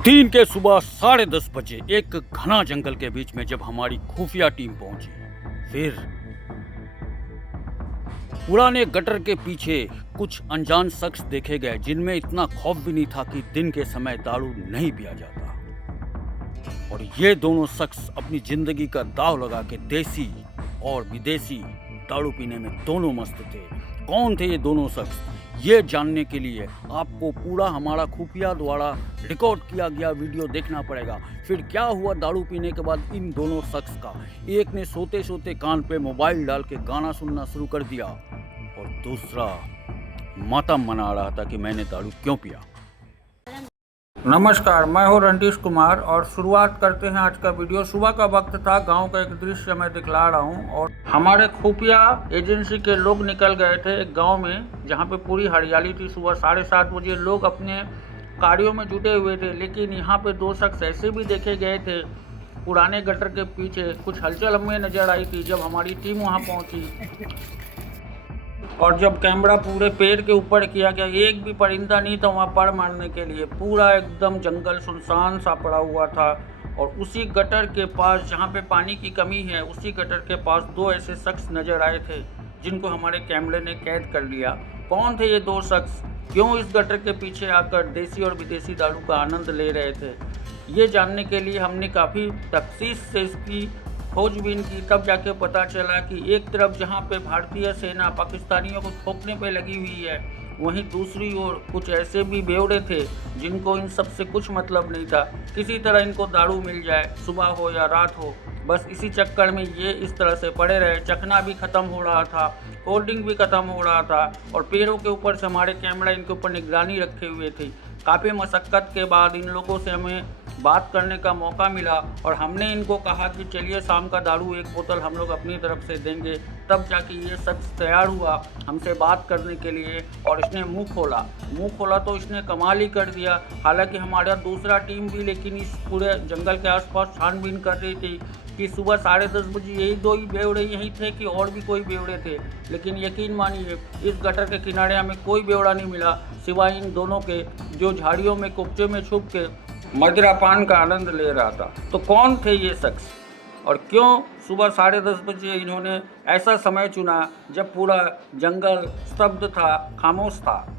दिन के सुबह 10:30 बजे एक घना जंगल के बीच में जब हमारी खुफिया टीम पहुंची, फिर पुराने गटर के पीछे कुछ अनजान शख्स देखे गए जिनमें इतना खौफ भी नहीं था कि दिन के समय दारू नहीं पिया जाता। और ये दोनों शख्स अपनी जिंदगी का दाव लगा के देसी और विदेशी दारू पीने में दोनों मस्त थे। कौन थे ये दोनों शख्स, ये जानने के लिए आपको पूरा हमारा खुफिया द्वारा रिकॉर्ड किया गया वीडियो देखना पड़ेगा। फिर क्या हुआ दारू पीने के बाद इन दोनों शख्स का, एक ने सोते सोते कान पे मोबाइल डाल के गाना सुनना शुरू कर दिया और दूसरा मातम मना रहा था कि मैंने दारू क्यों पिया। नमस्कार, मैं हूं रणधीर कुमार और शुरुआत करते हैं आज का वीडियो। सुबह का वक्त था, गांव का एक दृश्य मैं दिखला रहा हूं और हमारे खुफिया एजेंसी के लोग निकल गए थे एक गांव में जहां पे पूरी हरियाली थी। सुबह 7:30 बजे लोग अपने कार्यों में जुटे हुए थे, लेकिन यहां पे दो शख्स ऐसे भी देखे गए थे पुराने गटर के पीछे। कुछ हलचल हमें नजर आई थी जब हमारी टीम वहाँ पहुँची और जब कैमरा पूरे पेड़ के ऊपर किया गया, एक भी परिंदा नहीं था वहाँ पर मारने के लिए। पूरा एकदम जंगल सुनसान सा पड़ा हुआ था और उसी गटर के पास जहाँ पे पानी की कमी है, उसी गटर के पास दो ऐसे शख्स नज़र आए थे जिनको हमारे कैमरे ने कैद कर लिया। कौन थे ये दो शख्स, क्यों इस गटर के पीछे आकर देसी और विदेशी दारू का आनंद ले रहे थे, ये जानने के लिए हमने काफ़ी तफ्तीश से इसकी खोजबीन की। तब जाके पता चला कि एक तरफ जहां पे भारतीय सेना पाकिस्तानियों को ठोकने पे लगी हुई है, वहीं दूसरी ओर कुछ ऐसे भी बेवड़े थे जिनको इन सब से कुछ मतलब नहीं था। किसी तरह इनको दारू मिल जाए, सुबह हो या रात हो, बस इसी चक्कर में ये इस तरह से पड़े रहे। चखना भी ख़त्म हो रहा था, कोल्ड ड्रिंक भी ख़त्म हो रहा था और पेड़ों के ऊपर से हमारे कैमरा इनके ऊपर निगरानी रखे हुए थे। काफ़ी मशक्क़त के बाद इन लोगों से हमें बात करने का मौका मिला और हमने इनको कहा कि चलिए शाम का दारू एक बोतल हम लोग अपनी तरफ से देंगे। तब जाके ये शख्स तैयार हुआ हमसे बात करने के लिए और इसने मुंह खोला तो इसने कमाल ही कर दिया। हालांकि हमारा दूसरा टीम भी लेकिन इस पूरे जंगल के आसपास छानबीन कर रही थी कि सुबह 10:30 बजे यही दो ही बेवड़े यहीं थे कि और भी कोई बेवड़े थे, लेकिन यकीन मानिए इस गटर के किनारे हमें कोई बेवड़ा नहीं मिला सिवाय इन दोनों के जो झाड़ियों में कुप्चे में छुप के मदिरापान का आनंद ले रहा था। तो कौन थे ये शख्स और क्यों सुबह 10:30 बजे इन्होंने ऐसा समय चुना जब पूरा जंगल स्तब्ध था, खामोश था।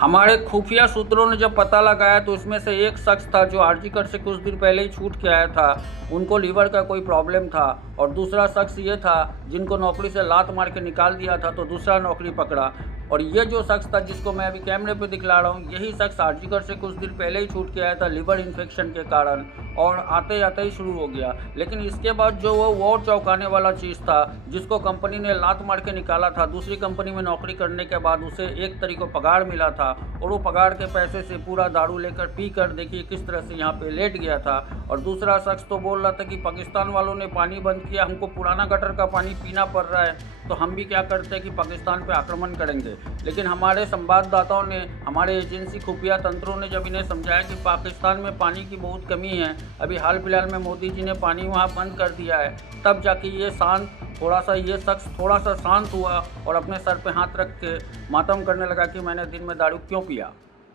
हमारे खुफिया सूत्रों ने जब पता लगाया तो इसमें से एक शख्स था जो आरजीकर से कुछ दिन पहले ही छूट के आया था, उनको लीवर का कोई प्रॉब्लम था, और दूसरा शख्स ये था जिनको नौकरी से लात मार के निकाल दिया था तो दूसरा नौकरी पकड़ा। और ये जो शख्स था जिसको मैं अभी कैमरे पे दिखला रहा हूँ, यही शख्स आरजीकर से कुछ दिन पहले ही छूट के आया था लीवर इन्फेक्शन के कारण और आते आते ही शुरू हो गया। लेकिन इसके बाद जो वो और चौंकाने वाला चीज़ था, जिसको कंपनी ने लात मार के निकाला था, दूसरी कंपनी में नौकरी करने के बाद उसे एक तरीके को पगार मिला था और वो पगार के पैसे से पूरा दारू लेकर पी कर देखिए किस तरह से यहाँ पे लेट गया था। और दूसरा शख्स तो बोल रहा था कि पाकिस्तान वालों ने पानी बंद किया, हमको पुराना गटर का पानी पीना पड़ रहा है, तो हम भी क्या करते हैं कि पाकिस्तान पे आक्रमण करेंगे। लेकिन हमारे संवाददाताओं ने, हमारे एजेंसी खुफिया तंत्रों ने जब इन्हें समझाया कि पाकिस्तान में पानी की बहुत कमी है, अभी हाल फिलहाल में मोदी जी ने पानी वहाँ बंद कर दिया है, तब जाके ये शख्स थोड़ा सा शांत हुआ और अपने सर पे हाथ रख के मातम करने लगा कि मैंने दिन में दारू क्यों पिया।